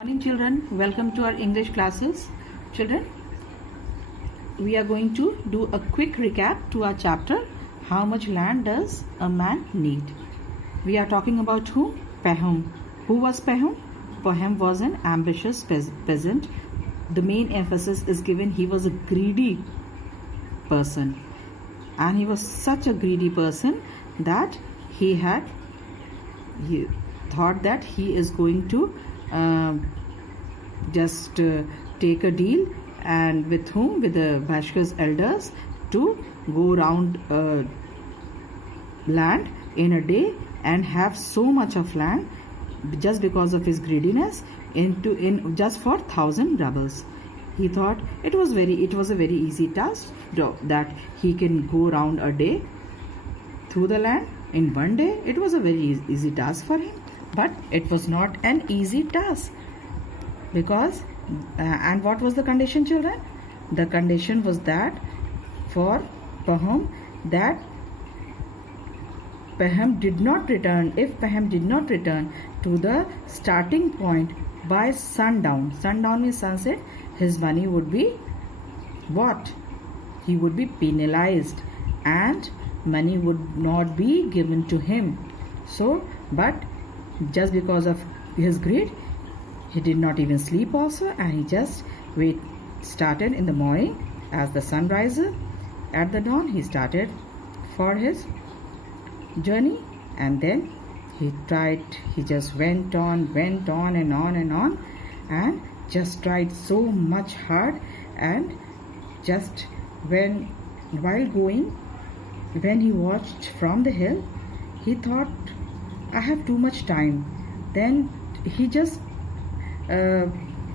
Morning children, welcome to our English classes. Children, we are going to do a quick recap to our chapter, How Much Land Does a Man Need? We are talking about who? Pahom. Who was Pahom? Pahom was an ambitious peasant. The main emphasis is given he was a greedy person. And he was such a greedy person that he thought that he is going to take a deal and with the Bhaskara's elders to go around land in a day and have so much of land just because of his greediness in just for 1,000 rubles. He thought it was a very easy task that he can go around a day through the land in one day. It was a very easy task for him. But it was not an easy task because and what was the condition, children? The condition was that for Pahom, that Pahom did not return. If Pahom did not return to the starting point by sundown means sunset, his money would be what? He would be penalized and money would not be given to him. So, but just because of his greed, he did not even sleep also, and he just started in the morning as the sun rises. At the dawn, he started for his journey, and then he just went on and on, and just tried so much hard. And just while going, when he watched from the hill, he thought, I have too much time. Then he just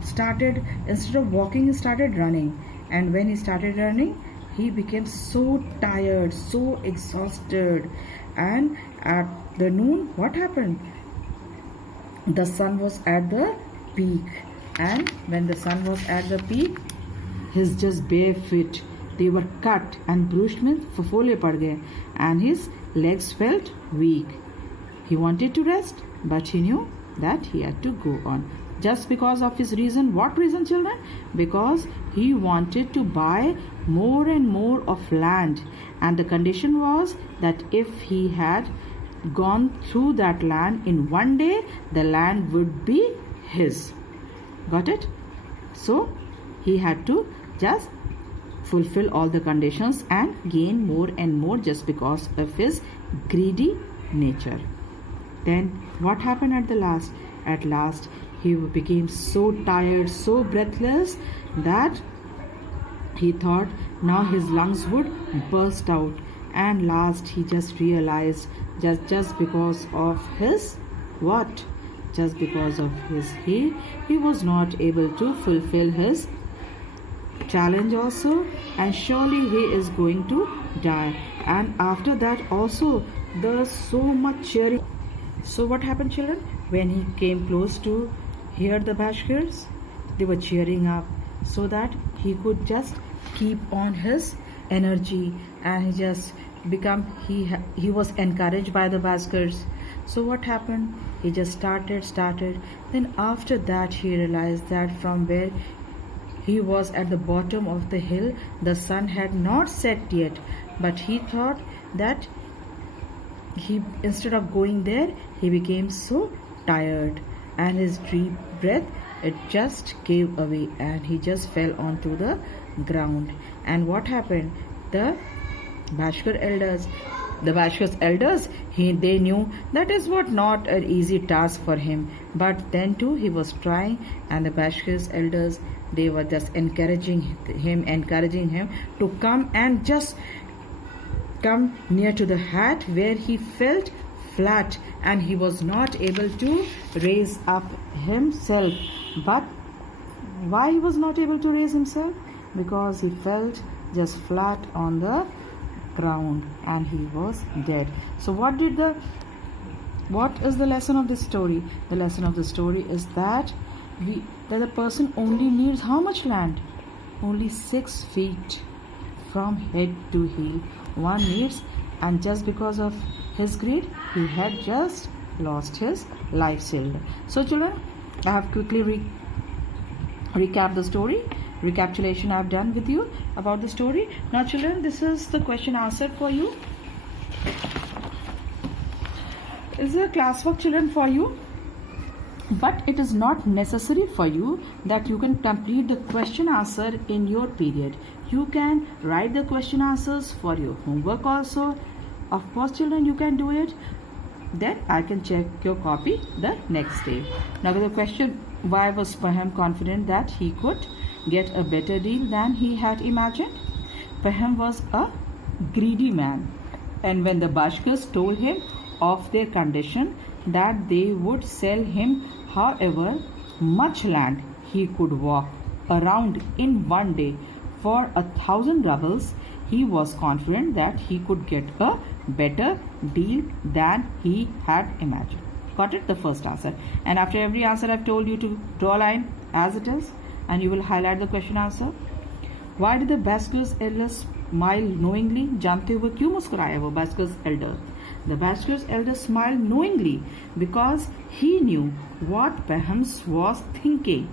started, instead of walking, he started running. And when he started running, he became so tired, so exhausted. And at the noon, what happened? The sun was at the peak. And when the sun was at the peak, his just bare feet, they were cut and bruised means fofole pad gaye, and his legs felt weak. He wanted to rest, but he knew that he had to go on. Just because of his reason. What reason, children? Because he wanted to buy more and more of land. And the condition was that if he had gone through that land in one day, the land would be his. Got it? So, he had to just fulfill all the conditions and gain more and more just because of his greedy nature. Then what happened at the last? At last, he became so tired, so breathless that he thought now his lungs would burst out. And last, he just realized just because of his what? Just because of his he was not able to fulfill his challenge also, and surely he is going to die. And after that also, there's so much cheering. So what happened, children? When he came close to hear the Bhaskars, they were cheering up so that he could just keep on his energy, and he was encouraged by the Bhaskars. So what happened? He just started. Then after that, he realized that from where he was at the bottom of the hill, the sun had not set yet, but he thought that instead of going there, he became so tired, and his deep breath, it just gave away, and he just fell onto the ground. And what happened? The Bhaskar elders, they knew that is not an easy task for him, but then too he was trying, and the Bhaskar elders, they were just encouraging him to come and just come near to the hat where he felt flat and he was not able to raise up himself. But why he was not able to raise himself? Because he felt just flat on the ground and he was dead. So what is the lesson of this story? The lesson of the story is that the person only needs how much land? Only 6 feet from head to heel. One needs, and just because of his greed, he had just lost his life shield. So children, I have quickly recap the story. Recapitulation I have done with you about the story. Now children, this is the question answer for you. Is a classwork children for you, but it is not necessary for you that you can complete the question answer in your period. You can write the question answers for your homework also. Of course children, you can do it. Then I can check your copy the next day. Now the question, why was Paham confident that he could get a better deal than he had imagined? Paham was a greedy man, and when the Bashkars told him of their condition that they would sell him however much land he could walk around in one day for 1,000 rubles, he was confident that he could get a better deal than he had imagined. Got it? The first answer. And after every answer I've told you to draw a line as it is, and you will highlight the question answer. Why did the Bashkars elder smile knowingly? जानते हुए क्यों मुस्कुराया वो Bashkars elder? The Bashkars elder smiled knowingly because he knew what Paham was thinking.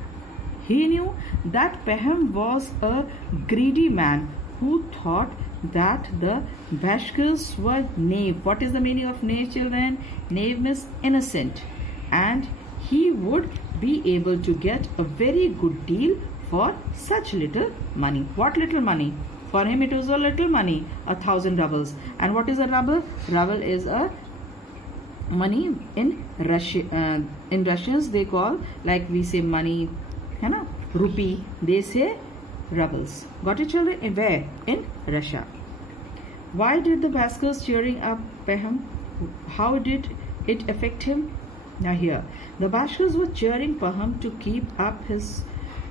He knew that Paham was a greedy man who thought that the Bashkars were knave. What is the meaning of knave, children? Knave means innocent. And he would be able to get a very good deal for such little money. What little money? For him it was a little money, 1,000 rubles. And what is a ruble? Ruble is a money in Russia. In Russians they call, like we say money, है ना, rupee. They say rubles. Got it children? Where? In Russia. Why did the Bashkars cheering up Paham? How did it affect him? Now here, the Bashkars were cheering Paham to keep up his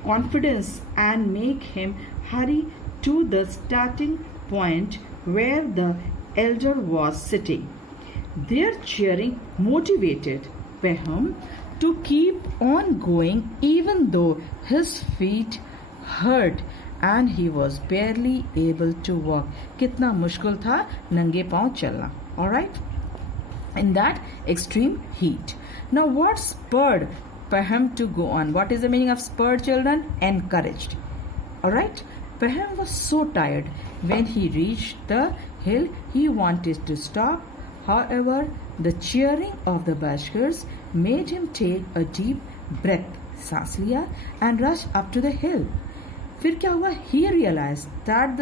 confidence and make him hurry to the starting point where the elder was sitting. Their cheering motivated Paham to keep on going even though his feet hurt and he was barely able to walk. कितना मुश्किल था नंगे पांव चलना. All right? In that extreme heat. Now what spurred Paham to go on? What is the meaning of spurred, children? Encouraged. All right? Paham was so tired. When he reached the hill, he wanted to stop. However, the cheering of the Bashkars made him take a deep breath, सांस लिया, and rush up to the hill. फिर क्या हुआ? He realized that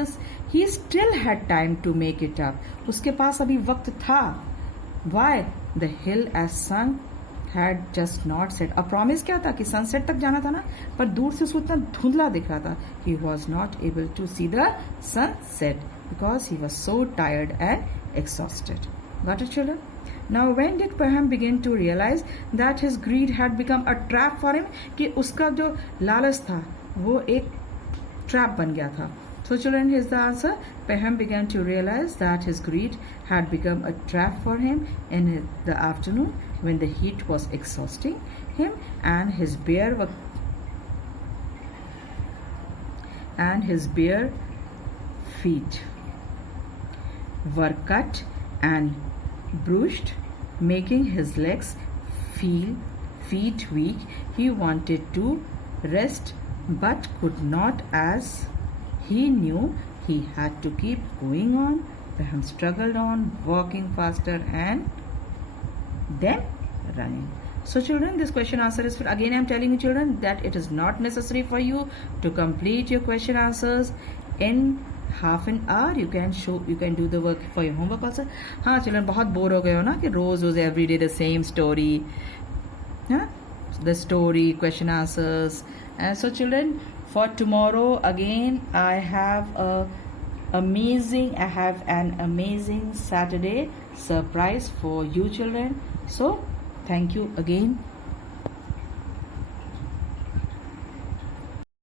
he still had time to make it up. उसके पास अभी वक्त था. Why? The hill as sun had just not set. अब promise क्या था कि sunset तक जाना था ना, पर दूर से उसको इतना धुंधला दिख रहा था. He was not able to see the sunset because he was so tired and exhausted. Got it, children? Now when did Paham begin to realize that his greed had become a trap for him? कि उसका जो लालच था वो एक trap बन गया था. So children, here's the answer. Paham began to realize that his greed had become a trap for him in the afternoon when the heat was exhausting him and his bare feet were cut and bruised, making his legs feet weak. He wanted to rest but could not, as he knew he had to keep going on. Paham struggled on, walking faster and then running. So children, this question answer is for, again I am telling you children that it is not necessary for you to complete your question answers in half an hour. You can do the work for your homework also. हाँ children, बहुत bore हो गए हो ना कि रोज every day the same story, हाँ, the story, question answers. And so children, for tomorrow again I have an amazing Saturday surprise for you children. So thank you again